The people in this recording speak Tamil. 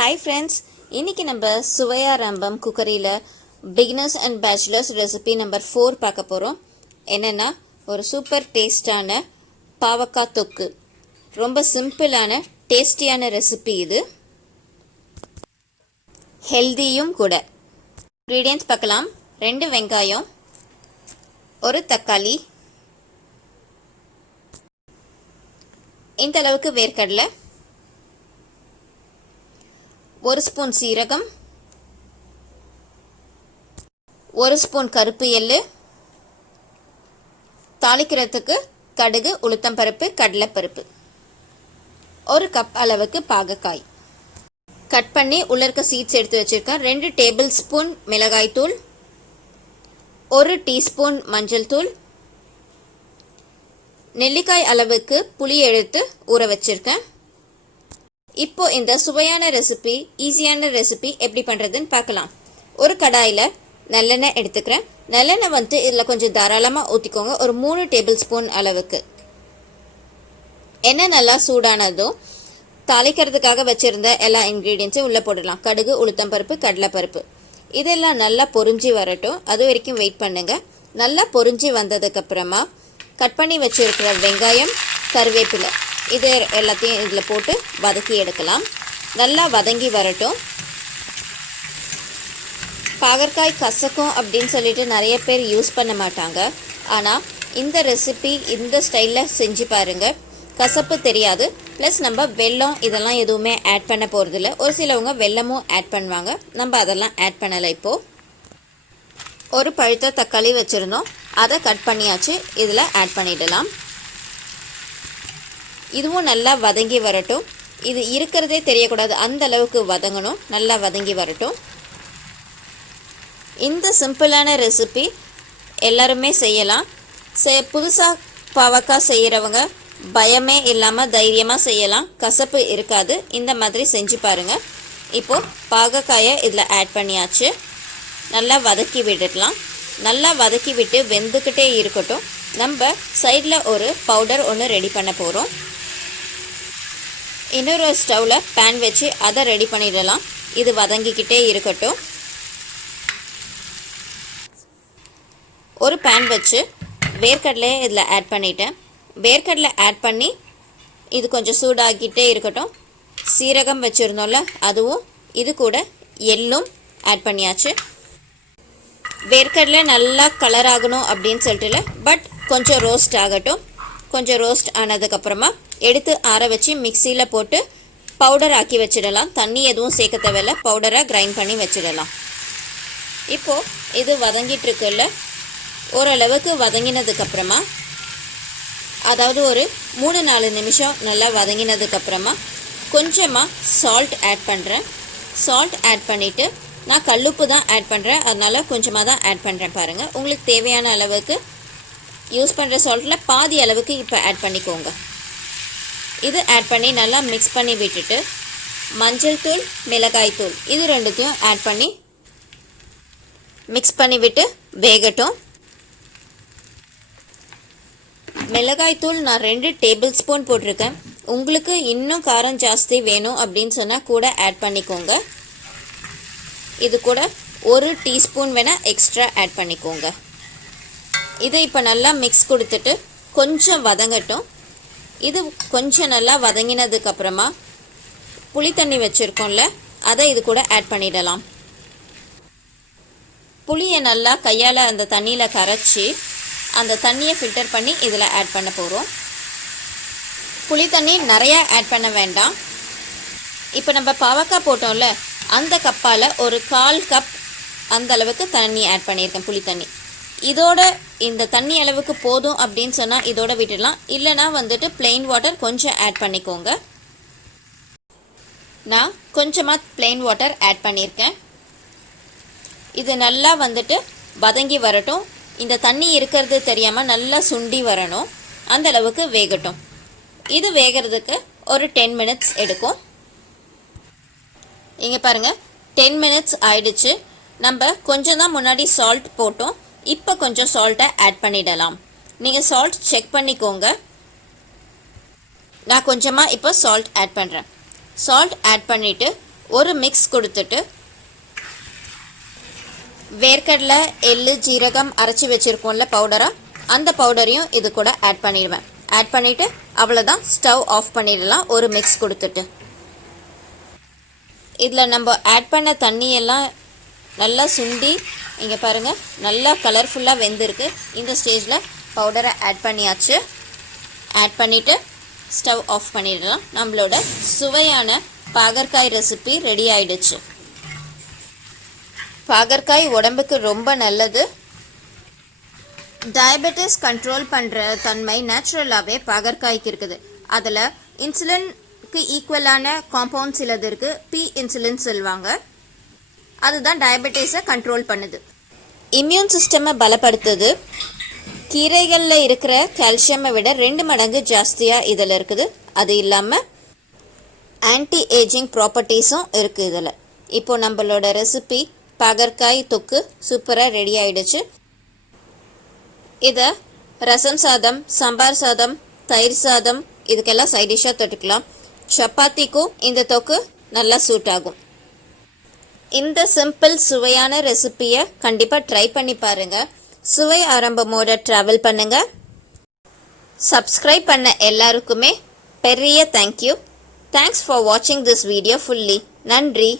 Hi friends, இன்னைக்கு நம்ம சுவையா ரம்பம் குக்கரியில் beginners and bachelors recipe number 4 பார்க்க போகிறோம். என்னென்னா ஒரு சூப்பர் டேஸ்டான பாவக்காய் தொக்கு. ரொம்ப சிம்பிளான டேஸ்டியான ரெசிபி இது, ஹெல்தியும் கூட. இன்க்ரீடியன்ட்ஸ் பார்க்கலாம். 2 வெங்காயம், ஒரு தக்காளி, இந்த அளவுக்கு வேர்க்கடலை, 1 ஸ்பூன் சீரகம், 1 ஸ்பூன் கருப்பு எள்ளு, தாளிக்கிறதுக்கு கடுகு, உளுத்தம்பருப்பு, கடலைப்பருப்பு, 1 கப் அளவுக்கு பாகக்காய் கட் பண்ணி உள்ள இருக்க சீட்ஸ் எடுத்து வச்சிருக்கேன். 2 டேபிள் ஸ்பூன் மிளகாய் தூள், 1 டீஸ்பூன் மஞ்சள் தூள், நெல்லிக்காய் அளவுக்கு புளி எடுத்து ஊற வச்சிருக்கேன். இப்போ இந்த சுவையான ரெசிபி, ஈஸியான ரெசிபி எப்படி பண்ணுறதுன்னு பார்க்கலாம். ஒரு கடாயில் நல்லெண்ணெய் எடுத்துக்கிறேன். நல்லெண்ணெய் வந்து இதில் கொஞ்சம் தாராளமாக ஊற்றிக்கோங்க. ஒரு 3 டேபிள் ஸ்பூன் அளவுக்கு. எண்ணெய் நல்லா சூடானதும் தாளிக்கிறதுக்காக வச்சுருந்த எல்லா இன்க்ரீடியன்ஸும் உள்ளே போடலாம். கடுகு, உளுத்தம்பருப்பு, கடலைப்பருப்பு, இதெல்லாம் நல்லா பொரிஞ்சு வரட்டும். அது வரைக்கும் வெயிட் பண்ணுங்கள். நல்லா பொரிஞ்சு வந்ததுக்கப்புறமா கட் பண்ணி வச்சுருக்கிற வெங்காயம், கருவேப்பிலை, இது எல்லாத்தையும் இதில் போட்டு வதக்கி எடுக்கலாம். நல்லா வதங்கி வரட்டும். பாகற்காய் கசக்கும் அப்படின்னு சொல்லிட்டு நிறைய பேர் யூஸ் பண்ண மாட்டாங்க. ஆனால் இந்த ரெசிபி இந்த ஸ்டைலில் செஞ்சு பாருங்கள், கசப்பு தெரியாது. ப்ளஸ் நம்ம வெல்லம் இதெல்லாம் எதுவுமே ஆட் பண்ண போகிறதில்ல. ஒரு சிலவங்க வெல்லமும் ஆட் பண்ணுவாங்க, நம்ம அதெல்லாம் ஆட் பண்ணலை. இப்போது ஒரு பழுத்த தக்காளி வச்சுருந்தோம், அதை கட் பண்ணியாச்சு. இதில் ஆட் பண்ணிடலாம். இதுவும் நல்லா வதங்கி வரட்டும். இது இருக்கிறதே தெரியக்கூடாது, அந்த அளவுக்கு வதங்கணும். நல்லா வதங்கி வரட்டும். இந்த சிம்பிளான ரெசிபி எல்லாருமே செய்யலாம். புதுசாக பாவக்காய் செய்கிறவங்க பயமே இல்லாமல் தைரியமாக செய்யலாம், கசப்பு இருக்காது. இந்த மாதிரி செஞ்சு பாருங்கள். இப்போது பாகக்காயை இதில் ஆட் பண்ணியாச்சு. நல்லா வதக்கி விடலாம். நல்லா வதக்கி விட்டு வெந்துக்கிட்டே இருக்கட்டும். நம்ம சைடில் ஒரு பவுடர் ஒன்று ரெடி பண்ண போகிறோம். இன்னொரு ஸ்டவ்வில் பேன் வச்சு அதை ரெடி பண்ணிடலாம். இது வதங்கிக்கிட்டே இருக்கட்டும். ஒரு பேன் வச்சு வேர்க்கடலையை இதில் ஆட் பண்ணிட்டேன். வேர்க்கடலை ஆட் பண்ணி இது கொஞ்சம் சூடாகிக்கிட்டே இருக்கட்டும். சீரகம் வச்சுருந்தோம்ல, அதுவும், இது கூட எள்ளும் ஆட் பண்ணியாச்சு. வேர்க்கடலை நல்லா கலர் ஆகணும் அப்படின்னு சொல்லிட்டு, பட் கொஞ்சம் ரோஸ்ட் ஆகட்டும். கொஞ்சம் ரோஸ்ட் ஆனதுக்கப்புறமா எடுத்து ஆற வச்சு மிக்சியில் போட்டு பவுடர் ஆக்கி வச்சிடலாம். தண்ணி எதுவும் சேர்க்க தேவையில்ல, பவுடராக கிரைண்ட் பண்ணி வச்சிடலாம். இப்போது இது வதங்கிட்டுருக்குல்ல, ஓரளவுக்கு வதங்கினதுக்கப்புறமா, அதாவது ஒரு 3-4 நிமிஷம் நல்லா வதங்கினதுக்கப்புறமா கொஞ்சமாக சால்ட் ஆட் பண்ணுறேன். சால்ட் ஆட் பண்ணிவிட்டு, நான் கல்லுப்பு தான் ஆட் பண்ணுறேன், அதனால் கொஞ்சமாக தான் ஆட் பண்ணுறேன். பாருங்கள், உங்களுக்கு தேவையான அளவுக்கு யூஸ் பண்ணுற சால்ட்டில் பாதி அளவுக்கு இப்போ ஆட் பண்ணிக்கோங்க. இது ஆட் பண்ணி நல்லா மிக்ஸ் பண்ணி விட்டுட்டு, மஞ்சள் தூள், மிளகாய் தூள், இது ரெண்டுத்தையும் ஆட் பண்ணி மிக்ஸ் பண்ணி விட்டு வேகட்டும். மிளகாய் தூள் நான் 2 டேபிள் ஸ்பூன் போட்டிருக்கேன். உங்களுக்கு இன்னும் காரம் ஜாஸ்தி வேணும் அப்படின்னு சொன்னால் கூட ஆட் பண்ணிக்கோங்க. இது கூட 1 டீஸ்பூன் வேணால் எக்ஸ்ட்ரா ஆட் பண்ணிக்கோங்க. இதை இப்போ நல்லா மிக்ஸ் கொடுத்துட்டு கொஞ்சம் வதங்கட்டும். இது கொஞ்சம் நல்லா வதங்கினதுக்கப்புறமா புளி தண்ணி வச்சுருக்கோம்ல, அதை இது கூட ஆட் பண்ணிடலாம். புளியை நல்லா கையால் அந்த தண்ணியில் கரைச்சி அந்த தண்ணியை ஃபில்டர் பண்ணி இதில் ஆட் பண்ண போகிறோம். புளி தண்ணி நிறையா ஆட் பண்ண வேண்டாம். இப்போ நம்ம பாவக்காய் போட்டோம்ல, அந்த கப்பால் ஒரு 1/4 கப் அந்த அளவுக்கு தண்ணி ஆட் பண்ணியிருக்கேன், புளி தண்ணி. இதோட இந்த தண்ணி அளவுக்கு போதும் அப்படின்னு சொன்னால் இதோட விட்டுடலாம். இல்லைனா வந்துட்டு பிளெயின் வாட்டர் கொஞ்சம் ஆட் பண்ணிக்கோங்க. நான் கொஞ்சமாக பிளெயின் வாட்டர் ஆட் பண்ணியிருக்கேன். இது நல்லா வந்துட்டு வதங்கி வரட்டும். இந்த தண்ணி இருக்கிறது தெரியாமல் நல்லா சுண்டி வரணும். அந்த அளவுக்கு வேகட்டும். இது வேகிறதுக்கு ஒரு 10 மினிட்ஸ் எடுக்கும். இங்கே பாருங்கள், 10 மினிட்ஸ் ஆயிடுச்சு. நம்ம கொஞ்சம் தான் முன்னாடி சால்ட் போட்டோம், இப்போ கொஞ்சம் சால்ட்டை ஆட் பண்ணிடலாம். நீங்கள் சால்ட் செக் பண்ணிக்கோங்க. நான் கொஞ்சமாக இப்போ சால்ட் ஆட் பண்ணுறேன். சால்ட் ஆட் பண்ணிவிட்டு ஒரு மிக்ஸ் கொடுத்துட்டு வேர்க்கடலை எள்ளு ஜீரகம் அரைச்சி வச்சுருக்கோம்ல பவுடராக, அந்த பவுடரையும் இது கூட ஆட் பண்ணிடுவேன். ஆட் பண்ணிவிட்டு அவ்வளோதான், ஸ்டவ் ஆஃப் பண்ணிடலாம். ஒரு மிக்ஸ் கொடுத்துட்டு இதில் நம்ம ஆட் பண்ண தண்ணியெல்லாம் நல்லா சுண்டி இங்கே பாருங்கள் நல்லா கலர்ஃபுல்லாக வெந்திருக்கு. இந்த ஸ்டேஜில் பவுடரை ஆட் பண்ணியாச்சு. ஆட் பண்ணிவிட்டு ஸ்டவ் ஆஃப் பண்ணிடலாம். நம்மளோட சுவையான பாகற்காய் ரெசிபி ரெடி ஆயிடுச்சு. பாகற்காய் உடம்புக்கு ரொம்ப நல்லது. டயபெட்டிஸ் கண்ட்ரோல் பண்ணுற தன்மை நேச்சுரலாகவே பாகற்காய்க்கு இருக்குது. அதில் இன்சுலினுக்கு ஈக்குவலான காம்பவுண்ட் சிலது இருக்குது. பி இன்சுலின் சொல்லுவாங்க. அதுதான் டயபெட்டிஸை கண்ட்ரோல் பண்ணுது. இம்யூன் சிஸ்டமை பலப்படுத்துது. கீரைகளில் இருக்கிற கால்சியமை விட 2 மடங்கு ஜாஸ்தியாக இதில் இருக்குது. அது இல்லாமல் ஆன்டி ஏஜிங் ப்ராப்பர்ட்டிஸும் இருக்குது இதில். இப்போது நம்மளோட ரெசிபி பாகற்காய் தொக்கு சூப்பராக ரெடி ஆகிடுச்சு. இதை ரசம் சாதம், சாம்பார் சாதம், தயிர் சாதம் இதுக்கெல்லாம் சைட் டிஷ்ஷாக தொட்டுக்கலாம். சப்பாத்திக்கும் இந்த தொக்கு நல்லா சூட் ஆகும். இந்த சிம்பிள் சுவையான ரெசிப்பியை கண்டிப்பாக ட்ரை பண்ணி பாருங்கள். சுவை ஆரம்பமோட ட்ராவல் பண்ணுங்கள். சப்ஸ்கிரைப் பண்ண எல்லாருக்குமே பெரிய தேங்க்யூ. தேங்க்ஸ் ஃபார் வாட்சிங் திஸ் வீடியோ ஃபுல்லி. நன்றி.